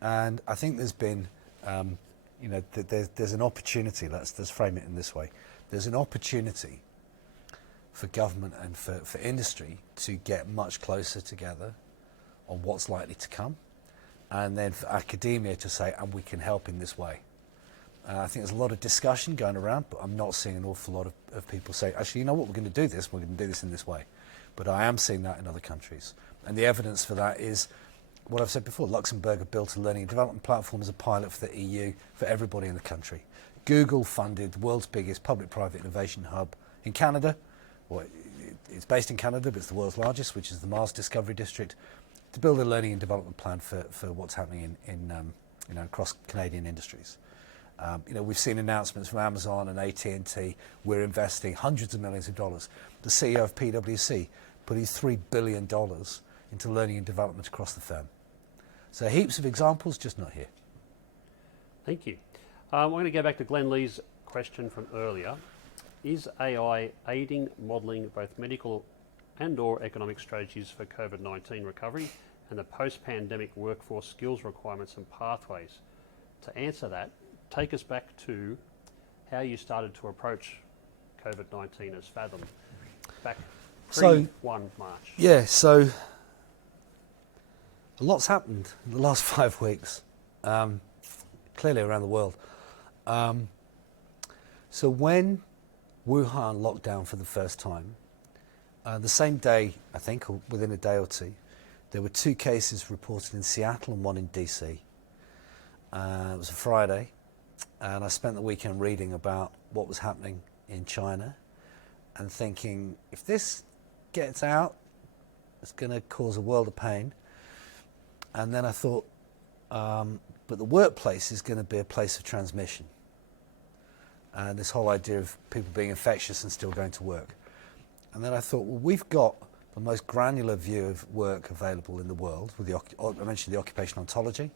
And I think there's been, you know, there's an opportunity, let's frame it in this way. There's an opportunity for government and for industry to get much closer together on what's likely to come, and then for academia to say, and we can help in this way. I think there's a lot of discussion going around, but I'm not seeing an awful lot of people say, actually, you know what, we're going to do this, we're going to do this in this way. But I am seeing that in other countries. And the evidence for that is what I've said before. Luxembourg have built a learning and development platform as a pilot for the EU, for everybody in the country. Google funded the world's biggest public-private innovation hub in Canada. Well, it's based in Canada, but it's the world's largest, which is the Mars Discovery District, to build a learning and development plan for what's happening in you know, across Canadian industries. You know, we've seen announcements from Amazon and AT&T. We're investing hundreds of millions of dollars. The CEO of PwC putting $3 billion into learning and development across the firm. So heaps of examples, just not here. Thank you. I'm going to go back to Glenn Lee's question from earlier. Is AI aiding modelling both medical and or economic strategies for COVID-19 recovery and the post-pandemic workforce skills requirements and pathways? To answer that, take us back to how you started to approach COVID-19 as Faethm back pre-1 March. Yeah, so a lot's happened in the last 5 weeks, clearly around the world. So when Wuhan locked down for the first time, the same day, I think, or within a day or two, there were 2 cases reported in Seattle and 1 in DC. It was a Friday, and I spent the weekend reading about what was happening in China and thinking, if this gets out, it's going to cause a world of pain. And then I thought, but the workplace is going to be a place of transmission. And this whole idea of people being infectious and still going to work. And then I thought, well, we've got the most granular view of work available in the world. With I mentioned the occupational ontology.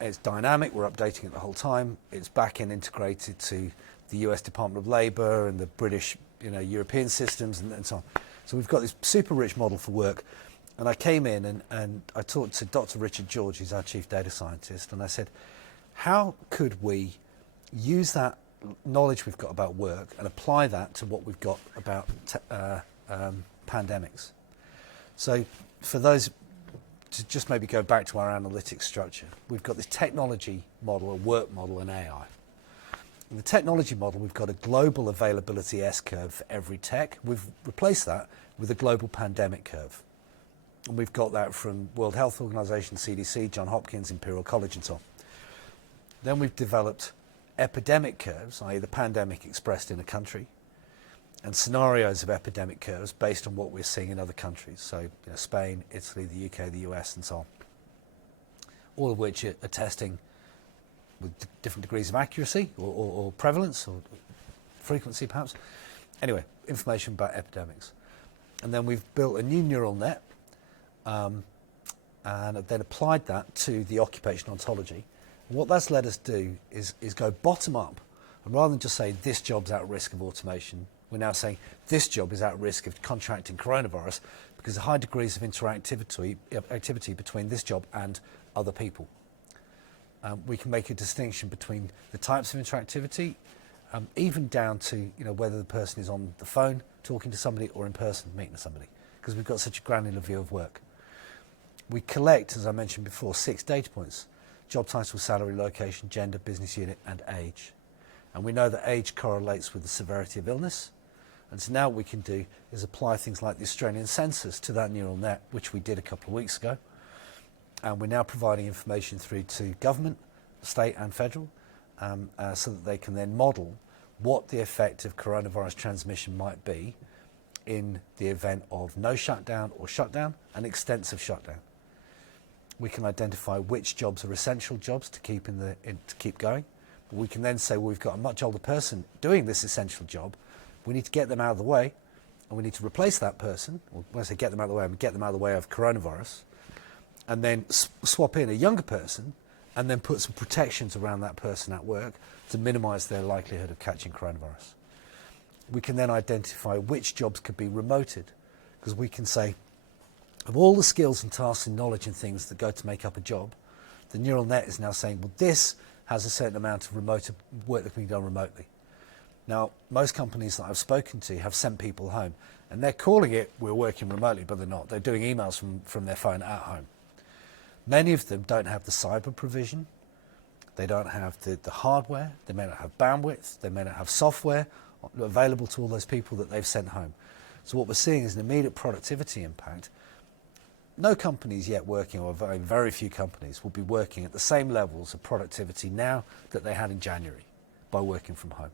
It's dynamic, we're updating it the whole time. It's back-end integrated to the US Department of Labour and the British, European systems and so on. So we've got this super rich model for work. And I came in and I talked to Dr. Richard George, who's our chief data scientist, and I said, how could we use that knowledge we've got about work and apply that to what we've got about pandemics? So for those, to just maybe go back to our analytics structure, we've got this technology model, a work model, and AI. In the technology model, we've got a global availability S-curve for every tech. We've replaced that with a global pandemic curve. And we've got that from World Health Organization, CDC, Johns Hopkins, Imperial College, and so on. Then we've developed epidemic curves, i.e. the pandemic expressed in a country, and scenarios of epidemic curves based on what we're seeing in other countries. So Spain, Italy, the UK, the US, and so on. All of which are testing with different degrees of accuracy or prevalence or frequency perhaps. Anyway, information about epidemics. And then we've built a new neural net and then applied that to the occupational ontology. And what that's let us do is go bottom up, and rather than just say this job's at risk of automation, we're now saying this job is at risk of contracting coronavirus because of high degrees of activity between this job and other people. We can make a distinction between the types of interactivity, even down to whether the person is on the phone talking to somebody or in person meeting somebody, because we've got such a granular view of work. We collect, as I mentioned before, 6 data points: job title, salary, location, gender, business unit, and age. And we know that age correlates with the severity of illness. And so now what we can do is apply things like the Australian census to that neural net, which we did a couple of weeks ago. And we're now providing information through to government, state and federal, so that they can then model what the effect of coronavirus transmission might be in the event of no shutdown or shutdown and extensive shutdown. We can identify which jobs are essential jobs to keep to keep going. But we can then say, well, we've got a much older person doing this essential job. We need to get them out of the way, and we need to replace that person. Or when I say get them out of the way, I mean get them out of the way of coronavirus, and then swap in a younger person, and then put some protections around that person at work to minimise their likelihood of catching coronavirus. We can then identify which jobs could be remoted, because we can say, of all the skills and tasks and knowledge and things that go to make up a job, the neural net is now saying, well, this has a certain amount of remote work that can be done remotely. Now, most companies that I've spoken to have sent people home, and they're calling it, we're working remotely, but they're not. They're doing emails from their phone at home. Many of them don't have the cyber provision. They don't have the hardware. They may not have bandwidth. They may not have software available to all those people that they've sent home. So what we're seeing is an immediate productivity impact. No companies yet working, or very, very few companies, will be working at the same levels of productivity now that they had in January by working from home.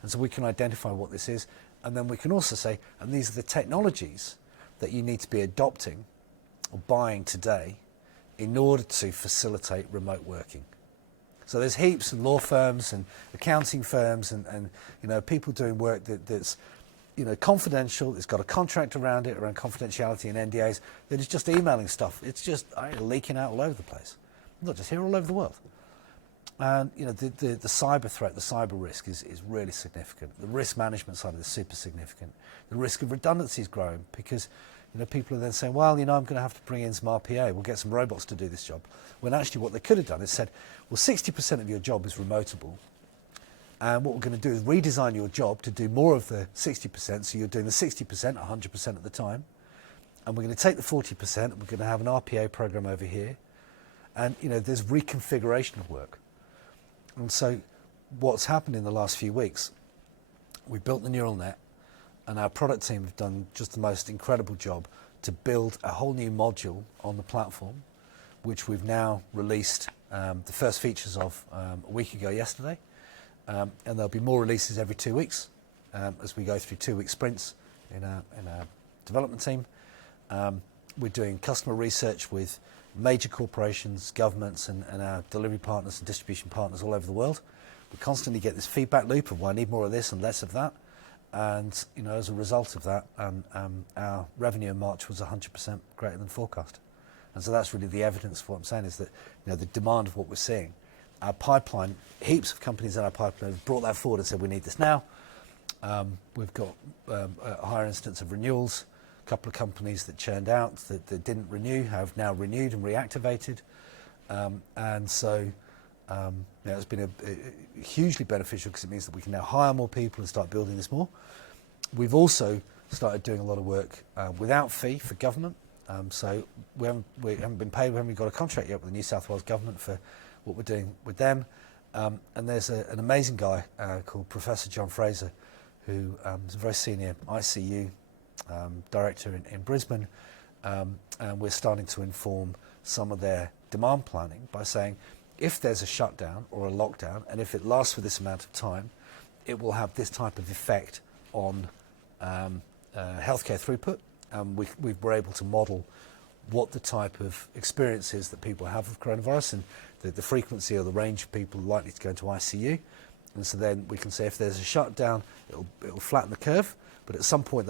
And so we can identify what this is, and then we can also say, and these are the technologies that you need to be adopting or buying today in order to facilitate remote working. So there's heaps of law firms and accounting firms and people doing work that's confidential. It's got a contract around it, around confidentiality and NDAs. That is just emailing stuff. It's just leaking out all over the place, not just here, all over the world. And the cyber threat, the cyber risk is really significant. The risk management side of it is super significant. The risk of redundancy is growing because people are then saying, well, I'm going to have to bring in some RPA. We'll get some robots to do this job. When actually what they could have done is said, well, 60% of your job is remotable. And what we're going to do is redesign your job to do more of the 60%. So you're doing the 60% 100% of the time. And we're going to take the 40%. And we're going to have an RPA program over here. And, there's reconfiguration of work. And so what's happened in the last few weeks, we built the neural net, and our product team have done just the most incredible job to build a whole new module on the platform, which we've now released the first features of a week ago yesterday. And there'll be more releases every 2 weeks as we go through 2-week sprints in our development team. We're doing customer research with major corporations, governments, and our delivery partners and distribution partners all over the world. We constantly get this feedback loop of, well, I need more of this and less of that. And, as a result of that, our revenue in March was 100% greater than forecast. And so that's really the evidence for what I'm saying is that, the demand of what we're seeing. Our pipeline, heaps of companies in our pipeline have brought that forward and said, we need this now. We've got a higher instance of renewals. A couple of companies that churned out that didn't renew have now renewed and reactivated. And so it's been a hugely beneficial because it means that we can now hire more people and start building this more. We've also started doing a lot of work without fee for government. So we haven't been paid, we haven't got a contract yet with the New South Wales government for what we're doing with them. And there's an amazing guy called Professor John Fraser, who is a very senior ICU director in Brisbane. And we're starting to inform some of their demand planning by saying, if there's a shutdown or a lockdown, and if it lasts for this amount of time, it will have this type of effect on healthcare throughput. We were able to model what the type of experience is that people have with coronavirus and the frequency or the range of people likely to go into ICU. And so then we can say if there's a shutdown, it'll flatten the curve, but at some point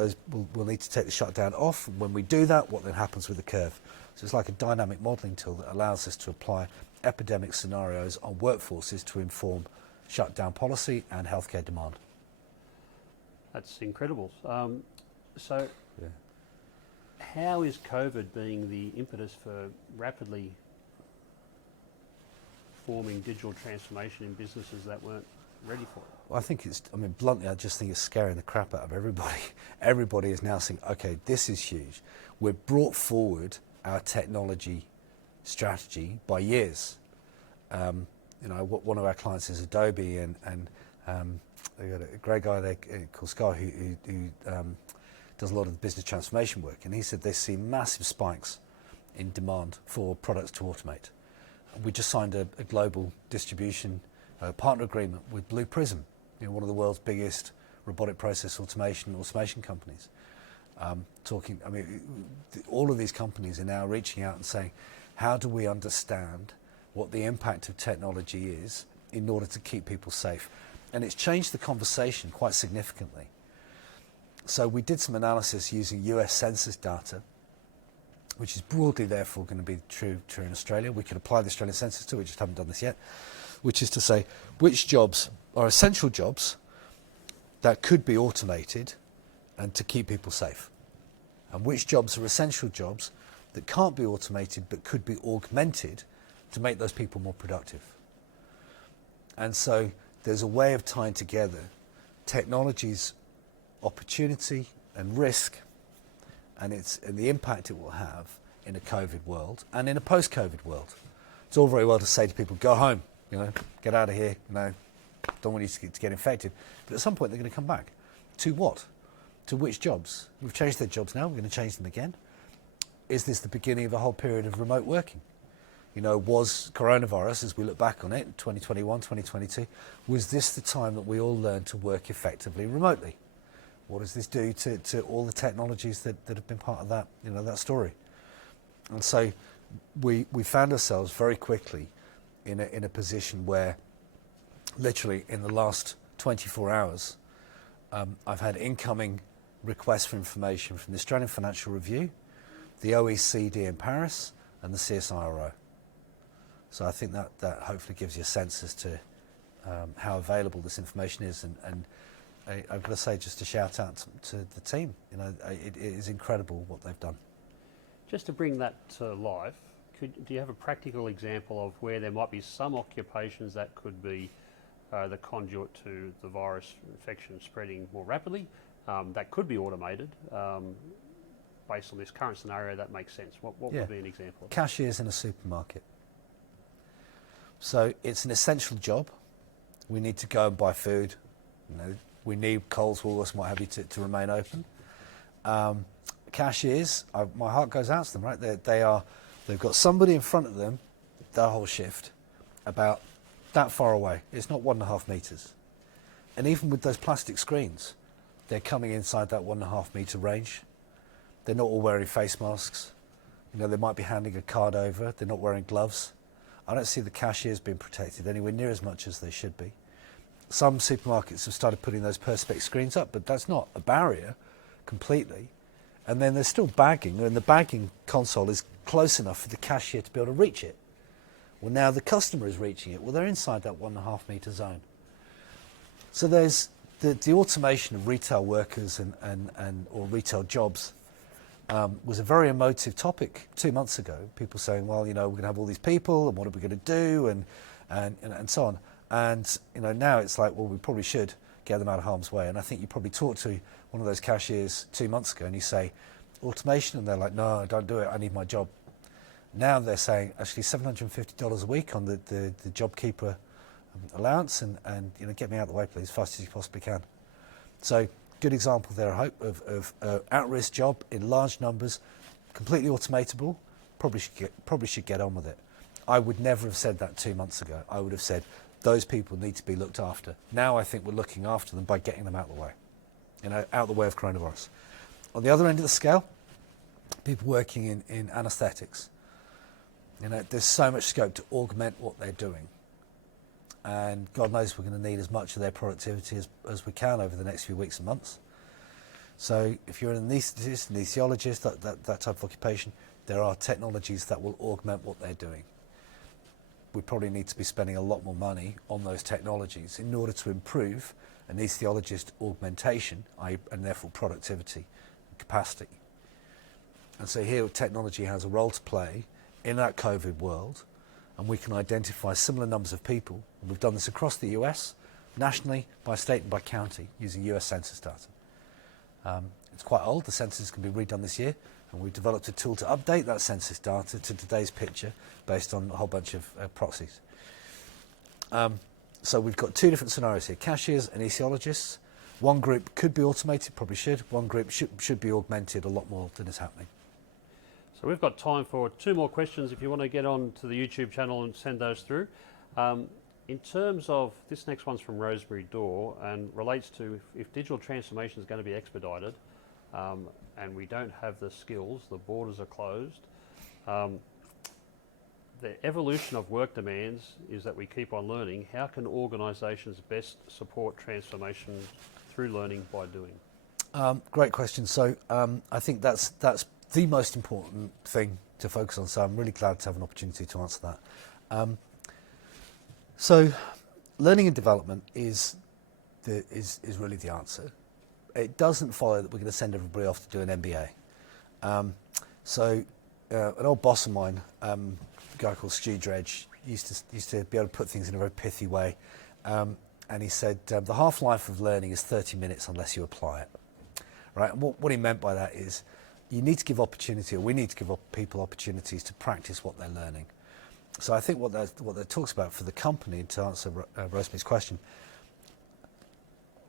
we'll need to take the shutdown off. And when we do that, what then happens with the curve? So it's like a dynamic modelling tool that allows us to apply epidemic scenarios on workforces to inform shutdown policy and healthcare demand. That's incredible. How is COVID being the impetus for rapidly forming digital transformation in businesses that weren't ready for it? Well, bluntly, I just think it's scaring the crap out of everybody. Everybody is now saying, okay, this is huge. We've brought forward our technology strategy by years. One of our clients is Adobe, and they've got a great guy there called Sky who does a lot of the business transformation work, and he said they see massive spikes in demand for products to automate. We just signed a global distribution partner agreement with Blue Prism, one of the world's biggest robotic process automation companies. All of these companies are now reaching out and saying, how do we understand what the impact of technology is in order to keep people safe? And it's changed the conversation quite significantly. So we did some analysis using US census data, which is broadly therefore going to be true in Australia. We could apply the Australian census to it, we just haven't done this yet, which is to say which jobs are essential jobs that could be automated and to keep people safe, and which jobs are essential jobs that can't be automated but could be augmented to make those people more productive. And so there's a way of tying together technology's opportunity and risk and the impact it will have in a COVID world and in a post-COVID world. It's all very well to say to people, go home, get out of here, don't want you to get infected. But at some point they're going to come back. To what? To which jobs? We've changed their jobs now, we're going to change them again. Is this the beginning of a whole period of remote working? Was coronavirus, as we look back on it, 2021, 2022, was this the time that we all learned to work effectively remotely? What does this do to all the technologies that have been part of that, that story? And so we found ourselves very quickly in a position where literally in the last 24 hours, I've had incoming requests for information from the Australian Financial Review, the OECD in Paris, and the CSIRO. So I think that hopefully gives you a sense as to how available this information is. And I've got to say, just a shout out to the team. You know, it is incredible what they've done. Just to bring that to life, do you have a practical example of where there might be some occupations that could be the conduit to the virus infection spreading more rapidly, that could be automated based on this current scenario that makes sense? What would be an example of that? Cashiers in a supermarket. So it's an essential job. We need to go and buy food. You know, we need Coles, Woolworths, and what have you to remain open. Cashiers, my heart goes out to them, right? They've got somebody in front of them, their whole shift, about that far away. It's not 1.5 metres. And even with those plastic screens, they're coming inside that 1.5 metre range. They're not all wearing face masks. You know, they might be handing a card over. They're not wearing gloves. I don't see the cashiers being protected anywhere near as much as they should be. Some supermarkets have started putting those perspex screens up, but that's not a barrier completely. And then there's still bagging, and the bagging console is close enough for the cashier to be able to reach it. Well, now the customer is reaching it. Well, they're inside that 1.5 metre zone. So there's the automation of retail workers or retail jobs was a very emotive topic 2 months ago. People saying, well, you know, we're going to have all these people, and what are we going to do, and so on. And you know, now it's like, well, we probably should get them out of harm's way. And I think you probably talked to one of those cashiers 2 months ago, and you say, automation, and they're like, no, don't do it. I need my job. Now they're saying actually $750 a week on the JobKeeper allowance, and you know, get me out of the way, please, as fast as you possibly can. So good example there, I hope, of at-risk job in large numbers, completely automatable. Probably should get on with it. I would never have said that 2 months ago. I would have said those people need to be looked after. Now I think we're looking after them by getting them out of the way, you know, out of the way of coronavirus. On the other end of the scale, people working in anaesthetics. You know, there's so much scope to augment what they're doing. And God knows we're going to need as much of their productivity as we can over the next few weeks and months. So if you're an anaesthetist, anesthesiologist, that type of occupation, there are technologies that will augment what they're doing. We probably need to be spending a lot more money on those technologies in order to improve anesthesiologist augmentation, and therefore productivity and capacity. And so here technology has a role to play in that COVID world, and we can identify similar numbers of people. And we've done this across the US, nationally, by state and by county, using US census data. It's quite old, the census can be redone this year, and we've developed a tool to update that census data to today's picture based on a whole bunch of proxies. So we've got two different scenarios here, cashiers and anesthesiologists. One group could be automated, probably should. One group should be augmented a lot more than is happening. So we've got time for 2 more questions if you want to get on to the YouTube channel and send those through. In terms of, this next one's from Rosemary Dorr and relates to if digital transformation is going to be expedited and we don't have the skills, the borders are closed, the evolution of work demands is that we keep on learning. How can organisations best support transformation through learning by doing? Great question. So I think that's the most important thing to focus on. So I'm really glad to have an opportunity to answer that. So learning and development is really the answer. It doesn't follow that we're going to send everybody off to do an MBA. An old boss of mine, a guy called Stu Dredge, used to be able to put things in a very pithy way. And he said, the half-life of learning is 30 minutes unless you apply it. Right? And what he meant by that is you need to give opportunity, or we need to give people opportunities to practice what they're learning. So I think what that talks about for the company, to answer Rosemary's question,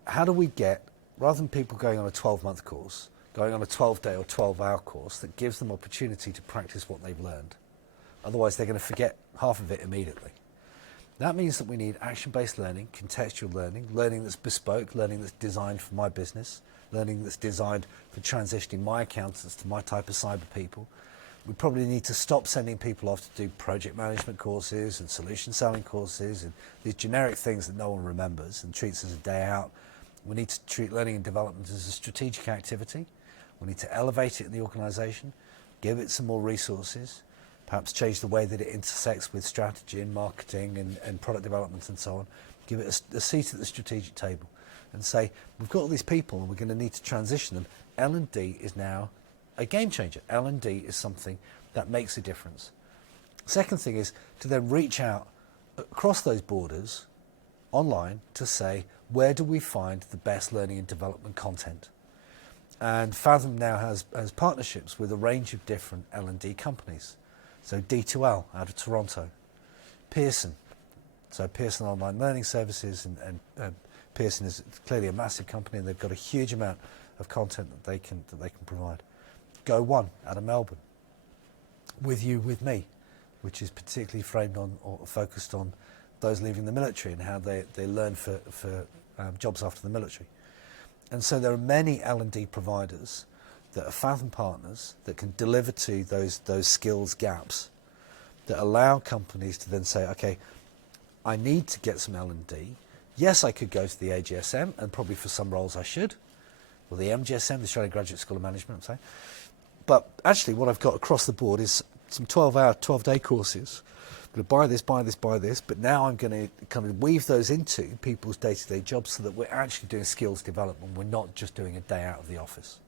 how do we get, rather than people going on a 12-month course, going on a 12-day or 12-hour course that gives them opportunity to practice what they've learned? Otherwise, they're going to forget half of it immediately. That means that we need action-based learning, contextual learning, learning that's bespoke, learning that's designed for my business, learning that's designed for transitioning my accountants to my type of cyber people. We probably need to stop sending people off to do project management courses and solution selling courses and these generic things that no one remembers and treats as a day out. We need to treat learning and development as a strategic activity. We need to elevate it in the organisation, give it some more resources, perhaps change the way that it intersects with strategy and marketing and product development and so on. Give it a seat at the strategic table and say, we've got all these people and we're going to need to transition them. L&D is now a game changer. L&D is something that makes a difference. Second thing is to then reach out across those borders online to say, where do we find the best learning and development content? And Faethm now has partnerships with a range of different L&D companies. So D2L out of Toronto, Pearson, so Pearson Online Learning Services, and Pearson is clearly a massive company and they've got a huge amount of content that they can provide. Go One out of Melbourne, With You, With Me, which is particularly framed on or focused on those leaving the military and how they learn for jobs after the military. And so there are many L&D providers that are Faethm partners that can deliver to those skills gaps that allow companies to then say, okay, I need to get some L&D. Yes, I could go to the AGSM, and probably for some roles I should, or the MGSM, the Australian Graduate School of Management, I'm saying. But actually what I've got across the board is some 12-day courses. I'm going to buy this, but now I'm going to kind of weave those into people's day-to-day jobs so that we're actually doing skills development. We're not just doing a day out of the office.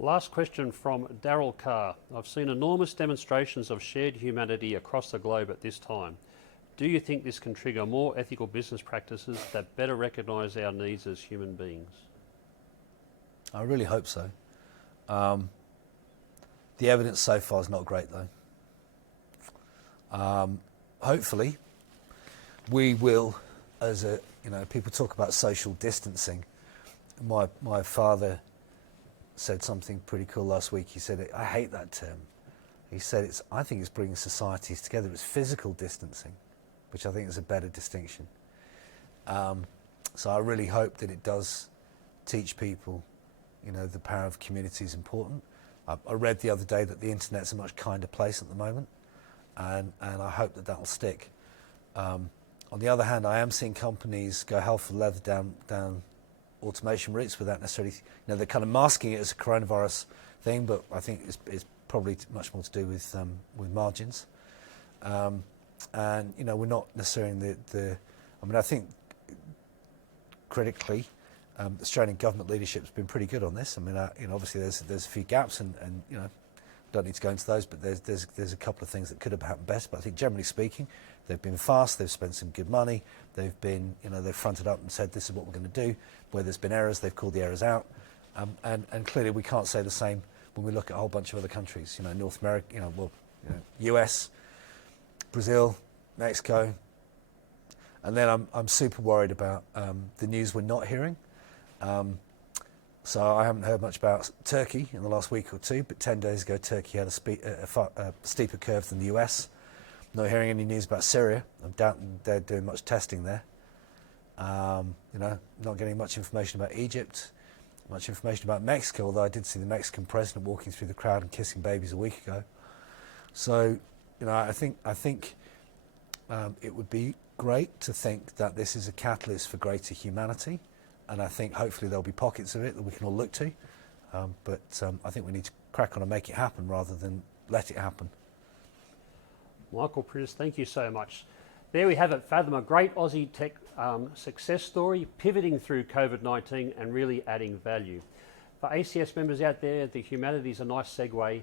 Last question from Daryl Carr. I've seen enormous demonstrations of shared humanity across the globe at this time. Do you think this can trigger more ethical business practices that better recognise our needs as human beings? I really hope so. The evidence so far is not great though. Hopefully we will, people talk about social distancing. My father said something pretty cool last week. He said, I hate that term. He said, I think it's bringing societies together. It's physical distancing, which I think is a better distinction. So I really hope that it does teach people, the power of community is important. I read the other day that the internet's a much kinder place at the moment, and I hope that will stick. On the other hand, I am seeing companies go hell for leather down automation routes without necessarily, they're kind of masking it as a coronavirus thing, but I think it's probably much more to do with margins. And we're not necessarily I think critically, the Australian government leadership's been pretty good on this. Obviously there's a few gaps, and don't need to go into those, but there's a couple of things that could have happened better. But I think generally speaking, they've been fast. They've spent some good money. They've been, they've fronted up and said this is what we're going to do. Where there's been errors, they've called the errors out. And clearly we can't say the same when we look at a whole bunch of other countries. North America, US, Brazil, Mexico. And then I'm super worried about the news we're not hearing. So I haven't heard much about Turkey in the last week or two, but 10 days ago Turkey had a steeper curve than the US. Not hearing any news about Syria. I'm doubting they're doing much testing there. Not getting much information about Egypt, much information about Mexico, although I did see the Mexican president walking through the crowd and kissing babies a week ago. So, I think it would be great to think that this is a catalyst for greater humanity, and I think hopefully there'll be pockets of it that we can all look to, but I think we need to crack on and make it happen rather than let it happen. Michael Priddis, thank you so much. There we have it, Faethm, a great Aussie tech success story, pivoting through COVID-19 and really adding value. For ACS members out there, the humanities a nice segue.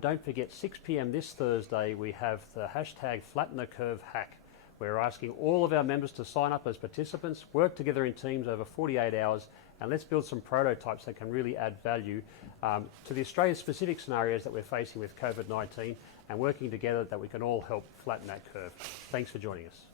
Don't forget, 6 p.m. this Thursday, we have the hashtag Flatten the Curve hack. We're asking all of our members to sign up as participants, work together in teams over 48 hours, and let's build some prototypes that can really add value to the Australia-specific scenarios that we're facing with COVID-19, and working together that we can all help flatten that curve. Thanks for joining us.